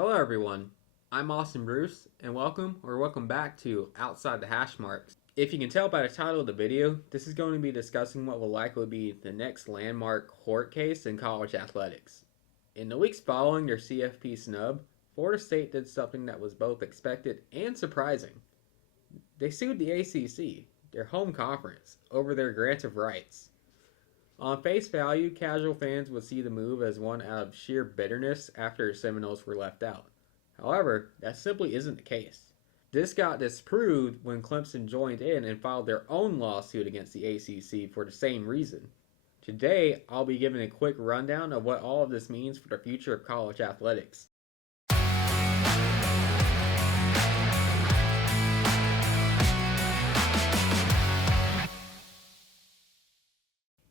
Hello everyone, I'm Austin Bruce, and welcome back to Outside the Hash Marks. If you can tell by the title of the video, this is going to be discussing what will likely be the next landmark court case in college athletics. In the weeks following their CFP snub, Florida State did something that was both expected and surprising. They sued the ACC, their home conference, over their grant of rights. On face value, casual fans would see the move as one out of sheer bitterness after the Seminoles were left out. However, that simply isn't the case. This got disproved when Clemson joined in and filed their own lawsuit against the ACC for the same reason. Today, I'll be giving a quick rundown of what all of this means for the future of college athletics.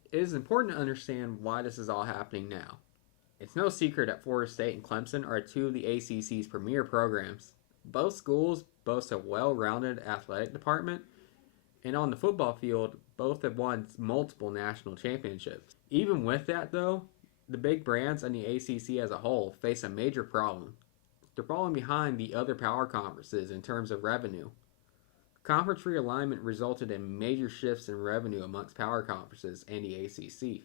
It is important to understand why this is all happening now. It's no secret that Florida State and Clemson are two of the ACC's premier programs. Both schools boast a well-rounded athletic department, and on the football field, both have won multiple national championships. Even with that, though, the big brands and the ACC as a whole face a major problem. They're falling behind the other power conferences in terms of revenue. Conference realignment resulted in major shifts in revenue amongst power conferences and the ACC.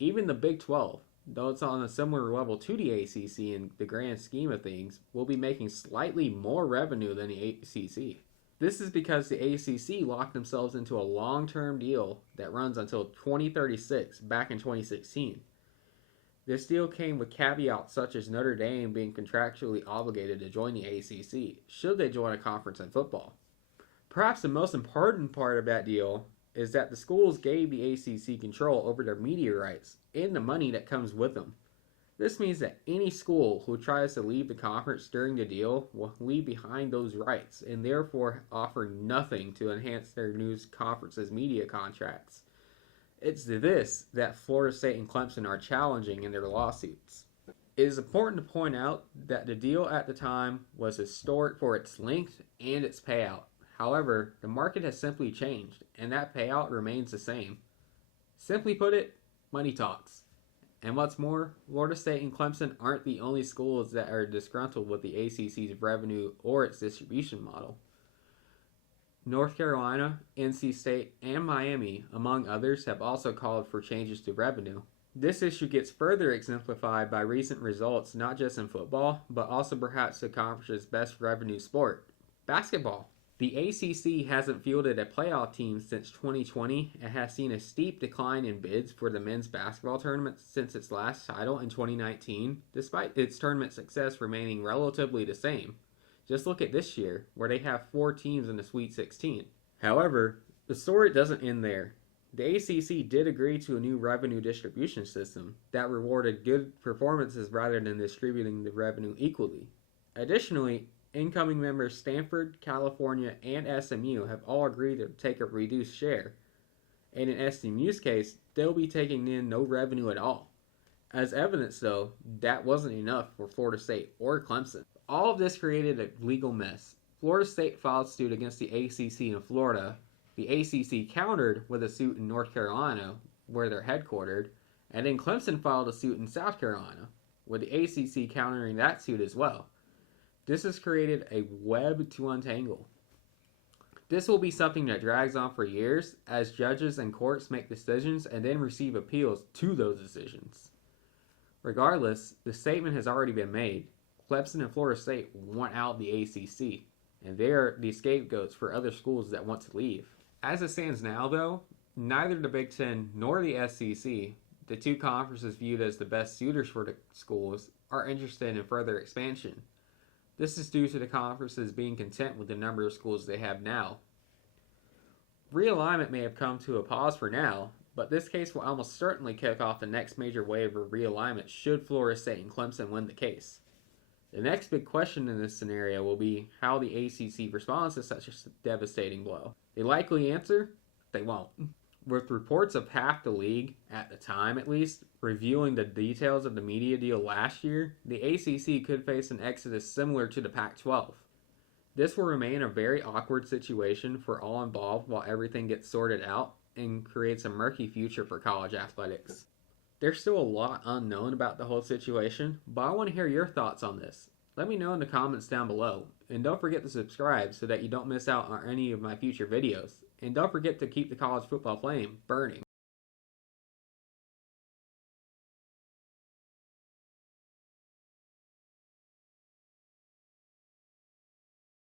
Even the Big 12, though it's on a similar level to the ACC in the grand scheme of things, will be making slightly more revenue than the ACC. This is because the ACC locked themselves into a long-term deal that runs until 2036 back in 2016. This deal came with caveats such as Notre Dame being contractually obligated to join the ACC should they join a conference in football. Perhaps the most important part of that deal is that the schools gave the ACC control over their media rights and the money that comes with them. This means that any school who tries to leave the conference during the deal will leave behind those rights and therefore offer nothing to enhance their news conference's media contracts. It's this that Florida State and Clemson are challenging in their lawsuits. It is important to point out that the deal at the time was historic for its length and its payout. However, the market has simply changed, and that payout remains the same. Simply put it, money talks. And what's more, Florida State and Clemson aren't the only schools that are disgruntled with the ACC's revenue or its distribution model. North Carolina, NC State, and Miami, among others, have also called for changes to revenue. This issue gets further exemplified by recent results not just in football, but also perhaps the conference's best revenue sport, basketball. The ACC hasn't fielded a playoff team since 2020 and has seen a steep decline in bids for the men's basketball tournament since its last title in 2019, despite its tournament success remaining relatively the same. Just look at this year, where they have 4 teams in the Sweet 16. However, the story doesn't end there. The ACC did agree to a new revenue distribution system that rewarded good performances rather than distributing the revenue equally. Additionally, incoming members Stanford, California, and SMU have all agreed to take a reduced share. And in SMU's case, they'll be taking in no revenue at all. As evidence, though, that wasn't enough for Florida State or Clemson. All of this created a legal mess. Florida State filed suit against the ACC in Florida. The ACC countered with a suit in North Carolina, where they're headquartered, and then Clemson filed a suit in South Carolina, with the ACC countering that suit as well. This has created a web to untangle. This will be something that drags on for years as judges and courts make decisions and then receive appeals to those decisions. Regardless, the statement has already been made. Clemson and Florida State want out of the ACC, and they are the scapegoats for other schools that want to leave. As it stands now, though, neither the Big Ten nor the SEC, the two conferences viewed as the best suitors for the schools, are interested in further expansion. This is due to the conferences being content with the number of schools they have now. Realignment may have come to a pause for now, but this case will almost certainly kick off the next major wave of realignment should Florida State and Clemson win the case. The next big question in this scenario will be how the ACC responds to such a devastating blow. The likely answer? They won't. With reports of half the league, at the time at least, reviewing the details of the media deal last year, the ACC could face an exodus similar to the Pac-12. This will remain a very awkward situation for all involved while everything gets sorted out and creates a murky future for college athletics. There's still a lot unknown about the whole situation, but I want to hear your thoughts on this. Let me know in the comments down below. And don't forget to subscribe so that you don't miss out on any of my future videos. And don't forget to keep the college football flame burning.